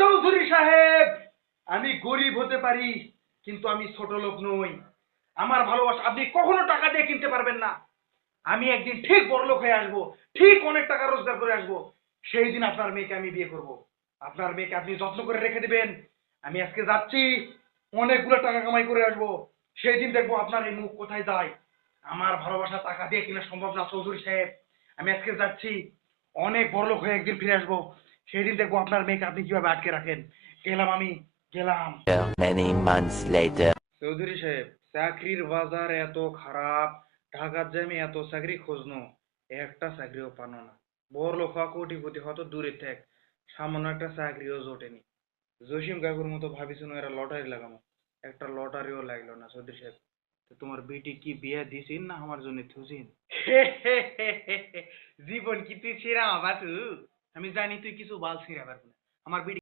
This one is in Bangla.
চৌধুরী সাহেব, আমি গরিব হতে পারি কিন্তু আমি ছোট লোক নই। আমার ভালোবাসা আপনি কখনো টাকা দিয়ে কিনতে পারবেন না। আমি একদিন ঠিক বড়লোক হয়ে আসবো, ঠিক অনেক টাকা রোজগার করে আসবো। সেই দিন আপনার মেয়েকে আমি বিয়ে করব। আপনার মেয়েকে আপনি যত্ন করে রেখে দিবেন। আমি আজকে যাচ্ছি, অনেকগুলো টাকা কামাই করে আসবো। সেই দিন দেখবো আপনার এই মুখ কোথায় যায়। আমার ভালোবাসা টাকা দিয়ে কিনা সম্ভব না চৌধুরী সাহেব। আমি আজকে যাচ্ছি, অনেক বড়লোক হয়ে একদিন ফিরে আসবো। সেই দিন দেখবো আপনার মেয়েকে আপনি কিভাবে আটকে রাখেন। গেলাম আমি, গেলাম। Many months later. চৌধুরী সাহেব, চাকরির বাজার এত খারাপ, ঢাকার জ্যামে এত চাকরি খুঁজনো, একটা চাকরিও পানো না। বড় লোক হওয়া কোটিপতি হওয়া তো দূরে থাক, সামান্য একটা চাকরিও জোটেনি। জসিম কাকুর মতো ভাবিছিল এরা লটারি লাগানো, একটা লটারিও লাগলো না। চৌধুরী সাহেব, তো তোমার বেটি কি বিয়ে দিছিন না আমার জন্য থুজিন? জীবন কি তুই ছিড়া বাতু? আমি জানি তুই কিছু বাল ছিড়া পারবি না। আমার বেটি